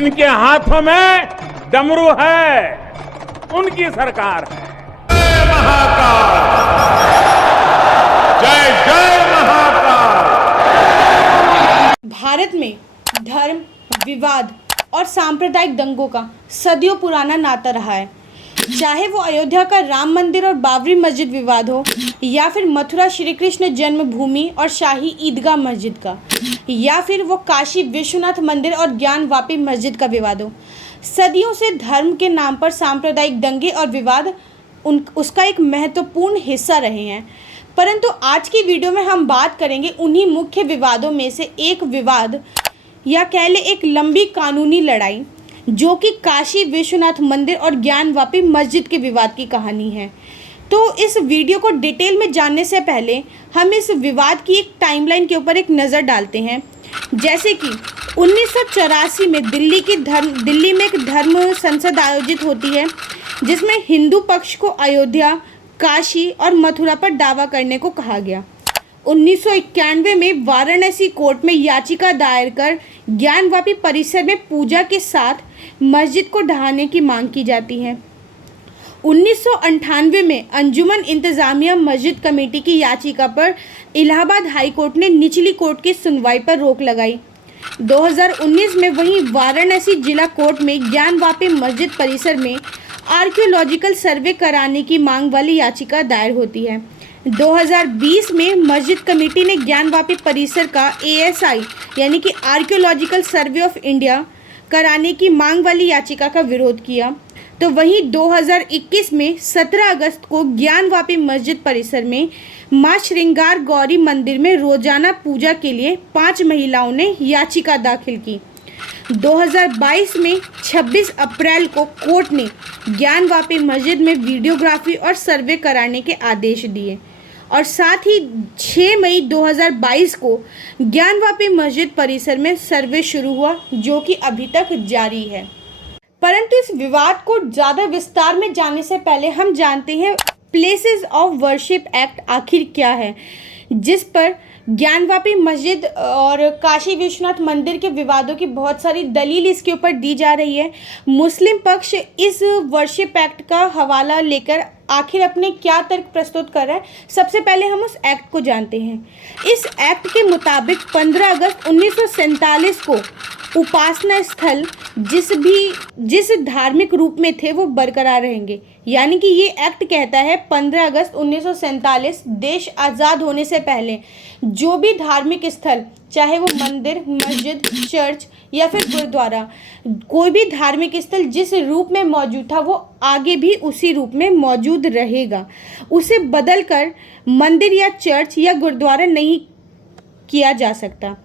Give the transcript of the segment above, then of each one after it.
जिनके हाथों में डमरू है, उनकी सरकार है। जय महाकाल, जय जय महाकाल। भारत में धर्म, विवाद और सांप्रदायिक दंगों का सदियों पुराना नाता रहा है। चाहे वो अयोध्या का राम मंदिर और बाबरी मस्जिद विवाद हो, या फिर मथुरा श्री कृष्ण जन्मभूमि और शाही ईदगाह मस्जिद का, या फिर वो काशी विश्वनाथ मंदिर और ज्ञानवापी मस्जिद का विवाद हो, सदियों से धर्म के नाम पर सांप्रदायिक दंगे और विवाद उसका एक महत्वपूर्ण हिस्सा रहे हैं। परंतु आज की वीडियो में हम बात करेंगे उन्हीं मुख्य विवादों में से एक विवाद, या कह ले एक लंबी कानूनी लड़ाई, जो कि काशी विश्वनाथ मंदिर और ज्ञानवापी मस्जिद के विवाद की कहानी है। तो इस वीडियो को डिटेल में जानने से पहले हम इस विवाद की एक टाइमलाइन के ऊपर एक नज़र डालते हैं। जैसे कि 1984 में दिल्ली में एक धर्म संसद आयोजित होती है, जिसमें हिंदू पक्ष को अयोध्या, काशी और मथुरा पर दावा करने को कहा गया। 1991 में वाराणसी कोर्ट में याचिका दायर कर ज्ञानवापी परिसर में पूजा के साथ मस्जिद को ढहाने की मांग की जाती है। 1998 में अंजुमन इंतजामिया मस्जिद कमेटी की याचिका पर इलाहाबाद हाई कोर्ट ने निचली कोर्ट की सुनवाई पर रोक लगाई। 2019 में वहीं वाराणसी जिला कोर्ट में ज्ञानवापी मस्जिद परिसर में आर्कियोलॉजिकल सर्वे कराने की मांग वाली याचिका दायर होती है। 2020 में मस्जिद कमेटी ने ज्ञानवापी परिसर का ASI यानी कि आर्कियोलॉजिकल सर्वे ऑफ इंडिया कराने की मांग वाली याचिका का विरोध किया। तो वहीं 2021 में 17 अगस्त को ज्ञानवापी मस्जिद परिसर में मां श्रृंगार गौरी मंदिर में रोजाना पूजा के लिए 5 महिलाओं ने याचिका दाखिल की। 2022 में 26 अप्रैल को कोर्ट ने ज्ञानवापी मस्जिद में वीडियोग्राफी और सर्वे कराने के आदेश दिए, और साथ ही 6 मई 2022 को ज्ञानवापी मस्जिद परिसर में सर्वे शुरू हुआ, जो कि अभी तक जारी है। परंतु इस विवाद को ज़्यादा विस्तार में जानने से पहले हम जानते हैं प्लेसेस ऑफ वर्शिप एक्ट आखिर क्या है, जिस पर ज्ञानवापी मस्जिद और काशी विश्वनाथ मंदिर के विवादों की बहुत सारी दलील इसके ऊपर दी जा रही है। मुस्लिम पक्ष इस वर्शिप एक्ट का हवाला लेकर आखिर अपने क्या तर्क प्रस्तुत कर रहा है, सबसे पहले हम उस एक्ट को जानते हैं। इस एक्ट के मुताबिक 15 अगस्त 1947 को उपासना स्थल जिस धार्मिक रूप में थे वो बरकरार रहेंगे। यानी कि ये एक्ट कहता है 15 अगस्त 1947 देश आज़ाद होने से पहले जो भी धार्मिक स्थल, चाहे वो मंदिर, मस्जिद, चर्च या फिर गुरुद्वारा, कोई भी धार्मिक स्थल जिस रूप में मौजूद था वो आगे भी उसी रूप में मौजूद रहेगा। उसे बदलकर मंदिर या चर्च या गुरुद्वारा नहीं किया जा सकता।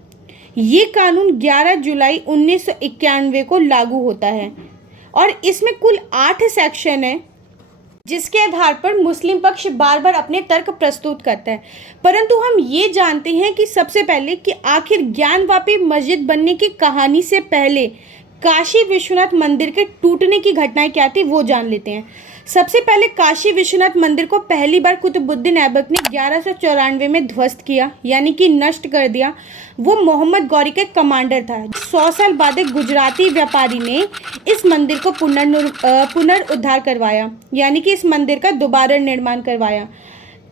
ये कानून 11 जुलाई 1991 को लागू होता है और इसमें कुल 8 सेक्शन है, जिसके आधार पर मुस्लिम पक्ष बार बार अपने तर्क प्रस्तुत करता है। परंतु हम ये जानते हैं कि सबसे पहले कि आखिर ज्ञानवापी मस्जिद बनने की कहानी से पहले काशी विश्वनाथ मंदिर के टूटने की घटनाएं क्या थी वो जान लेते हैं। सबसे पहले काशी विश्वनाथ मंदिर को पहली बार कुतुबुद्दीन ऐबक ने 1194 में ध्वस्त किया, यानी कि नष्ट कर दिया। वो मोहम्मद गौरी के कमांडर था। 100 साल बाद एक गुजराती व्यापारी ने इस मंदिर को पुनरुद्धार करवाया, यानी कि इस मंदिर का दोबारा निर्माण करवाया।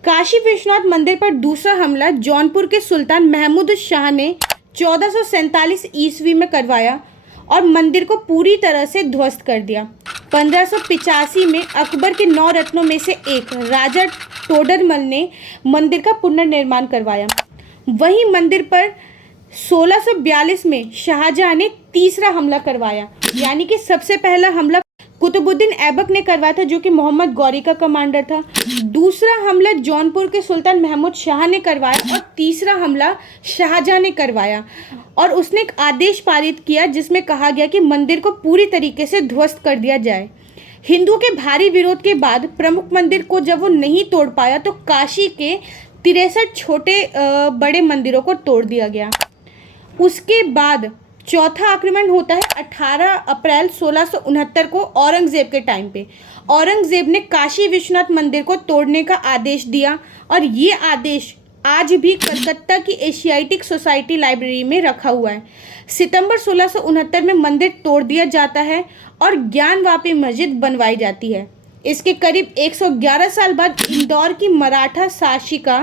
काशी विश्वनाथ मंदिर पर दूसरा हमला जौनपुर के सुल्तान महमूद शाह ने 1447 ईस्वी में करवाया और मंदिर को पूरी तरह से ध्वस्त कर दिया। 1585 में अकबर के 9 रत्नों में से एक राजा टोडरमल ने मंदिर का पुनर्निर्माण करवाया। वहीं मंदिर पर 1642 में शाहजहां ने तीसरा हमला करवाया, यानी कि सबसे पहला हमला कुतुबुद्दीन ऐबक ने करवाया था, जो कि मोहम्मद गौरी का कमांडर था। दूसरा हमला जौनपुर के सुल्तान महमूद शाह ने करवाया और तीसरा हमला शाहजहां ने करवाया, और उसने एक आदेश पारित किया जिसमें कहा गया कि मंदिर को पूरी तरीके से ध्वस्त कर दिया जाए। हिंदुओं के भारी विरोध के बाद प्रमुख मंदिर को जब वो नहीं तोड़ पाया तो काशी के 63 छोटे बड़े मंदिरों को तोड़ दिया गया। उसके बाद चौथा आक्रमण होता है 18 अप्रैल 1669 को औरंगजेब के टाइम पे। औरंगजेब ने काशी विश्वनाथ मंदिर को तोड़ने का आदेश दिया और ये आदेश आज भी कलकत्ता की एशियाटिक सोसाइटी लाइब्रेरी में रखा हुआ है। सितंबर 1669 में मंदिर तोड़ दिया जाता है और ज्ञानवापी मस्जिद बनवाई जाती है। इसके करीब 111 साल बाद इंदौर की मराठा शासिका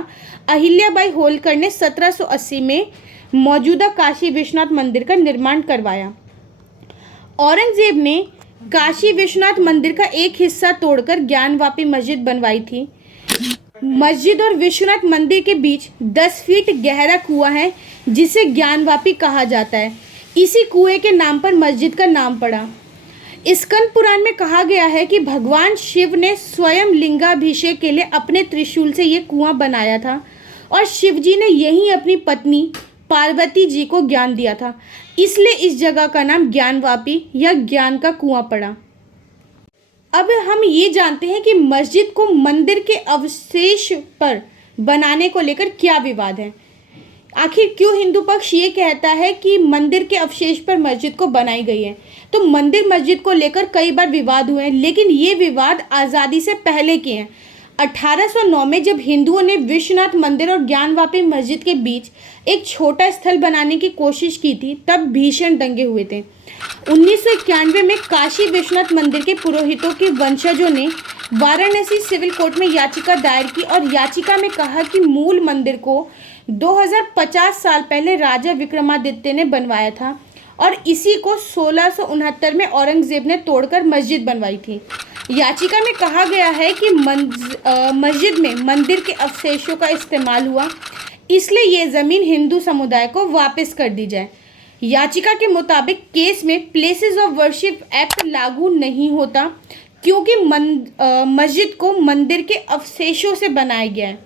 अहिल्याबाई होलकर ने 1780 में मौजूदा काशी विश्वनाथ मंदिर का निर्माण करवाया। औरंगजेब ने काशी विश्वनाथ मंदिर का एक हिस्सा तोड़कर ज्ञानवापी मस्जिद बनवाई थी। मस्जिद और विश्वनाथ मंदिर के बीच 10 फीट गहरा कुआं है जिसे ज्ञानवापी कहा जाता है। इसी कुएं के नाम पर मस्जिद का नाम पड़ा। स्कंद पुराण में कहा गया है कि भगवान शिव ने स्वयं लिंगाभिषेक के लिए अपने त्रिशूल से ये कुआं बनाया था और शिव जी ने यहीं अपनी पत्नी पार्वती जी को ज्ञान दिया था, इसलिए इस जगह का नाम ज्ञानवापी या ज्ञान का कुआं पड़ा। अब हम ये जानते हैं कि मस्जिद को मंदिर के अवशेष पर बनाने को लेकर क्या विवाद है। आखिर क्यों हिंदू पक्ष ये कहता है कि मंदिर के अवशेष पर मस्जिद को बनाई गई है। तो मंदिर मस्जिद को लेकर कई बार विवाद हुए हैं, लेकिन ये विवाद आज़ादी से पहले के हैं। 1809 में जब हिंदुओं ने विश्वनाथ मंदिर और ज्ञानवापी मस्जिद के बीच एक छोटा स्थल बनाने की कोशिश की थी, तब भीषण दंगे हुए थे। 1991 में काशी विश्वनाथ मंदिर के पुरोहितों के वंशजों ने वाराणसी सिविल कोर्ट में याचिका दायर की और याचिका में कहा कि मूल मंदिर को 2050 साल पहले राजा विक्रमादित्य ने बनवाया था और इसी को 1669 में औरंगजेब ने तोड़कर मस्जिद बनवाई थी। याचिका में कहा गया है कि मस्जिद में मंदिर के अवशेषों का इस्तेमाल हुआ, इसलिए ये ज़मीन हिंदू समुदाय को वापस कर दी जाए। याचिका के मुताबिक केस में प्लेसेस ऑफ वर्शिप एक्ट लागू नहीं होता क्योंकि मस्जिद को मंदिर के अवशेषों से बनाया गया है।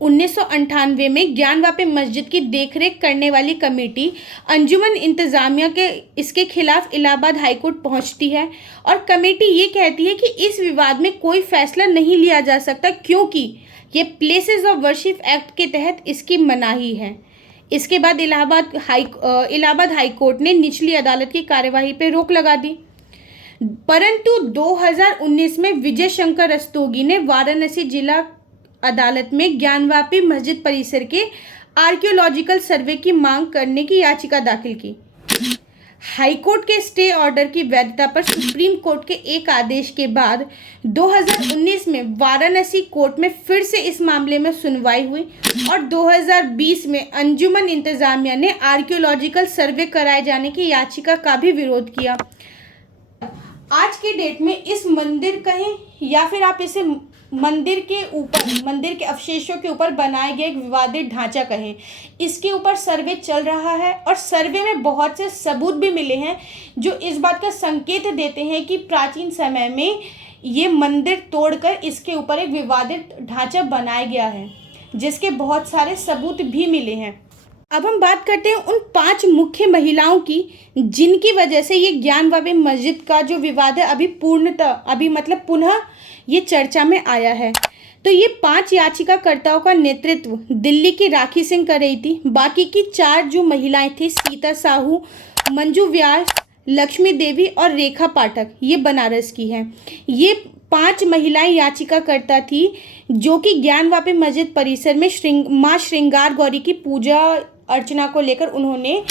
1998 में ज्ञानवापी मस्जिद की देखरेख करने वाली कमेटी अंजुमन इंतज़ामिया के इसके खिलाफ इलाहाबाद हाईकोर्ट पहुंचती है और कमेटी ये कहती है कि इस विवाद में कोई फैसला नहीं लिया जा सकता क्योंकि ये प्लेसेस ऑफ वर्शिप एक्ट के तहत इसकी मनाही है। इसके बाद इलाहाबाद हाईकोर्ट ने निचली अदालत की कार्यवाही पर रोक लगा दी, परंतु 2019 में विजय शंकर रस्तोगी ने वाराणसी जिला अदालत में ज्ञानवापी मस्जिद परिसर के आर्कियोलॉजिकल सर्वे की मांग करने की याचिका दाखिल की। हाईकोर्ट के स्टे ऑर्डर की वैधता पर सुप्रीम कोर्ट के एक आदेश के बाद 2019 में वाराणसी कोर्ट में फिर से इस मामले में सुनवाई हुई और 2020 में अंजुमन इंतजामिया ने आर्कियोलॉजिकल सर्वे कराए जाने की याचिका का भी विरोध किया। आज के डेट में इस मंदिर कहें या फिर आप इसे मंदिर के ऊपर, मंदिर के अवशेषों के ऊपर बनाए गए एक विवादित ढांचा कहें, इसके ऊपर सर्वे चल रहा है और सर्वे में बहुत से सबूत भी मिले हैं जो इस बात का संकेत देते हैं कि प्राचीन समय में ये मंदिर तोड़कर इसके ऊपर एक विवादित ढांचा बनाया गया है, जिसके बहुत सारे सबूत भी मिले हैं। अब हम बात करते हैं उन 5 मुख्य महिलाओं की जिनकी वजह से ये ज्ञानवापी मस्जिद का जो विवाद है अभी पुनः ये चर्चा में आया है। तो ये 5 याचिकाकर्ताओं का नेतृत्व दिल्ली की राखी सिंह कर रही थी। बाकी की 4 जो महिलाएं थी, सीता साहू, मंजू व्यास, लक्ष्मी देवी और रेखा पाठक, ये बनारस की हैं। ये 5 महिलाएं याचिकाकर्ता थी जो कि ज्ञानवापी मस्जिद परिसर में माँ श्रृंगार गौरी की पूजा अर्चना को लेकर उन्होंने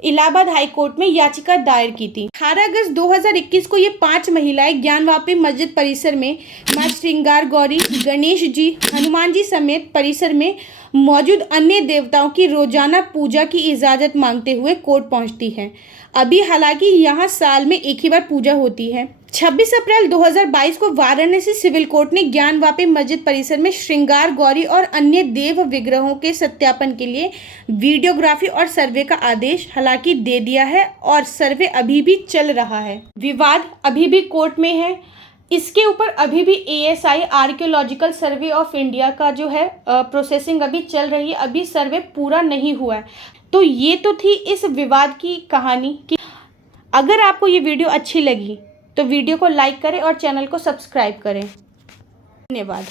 इलाहाबाद हाईकोर्ट में याचिका दायर की थी। 18 अगस्त 2021 को ये 5 महिलाएं ज्ञानवापी मस्जिद परिसर में माँ श्रृंगार गौरी, गणेश जी, हनुमान जी समेत परिसर में मौजूद अन्य देवताओं की रोजाना पूजा की इजाज़त मांगते हुए कोर्ट पहुंचती हैं। अभी हालांकि यहाँ साल में एक ही बार पूजा होती है। 26 अप्रैल 2022 को वाराणसी सिविल कोर्ट ने ज्ञानवापी मस्जिद परिसर में श्रृंगार गौरी और अन्य देव विग्रहों के सत्यापन के लिए वीडियोग्राफी और सर्वे का आदेश हालांकि दे दिया है और सर्वे अभी भी चल रहा है। विवाद अभी भी कोर्ट में है। इसके ऊपर अभी भी ASI archaeological survey of India का जो है प्रोसेसिंग अभी चल रही है, अभी सर्वे पूरा नहीं हुआ है। तो ये तो थी इस विवाद की कहानी कि अगर आपको ये वीडियो अच्छी लगी तो वीडियो को लाइक करें और चैनल को सब्सक्राइब करें। धन्यवाद।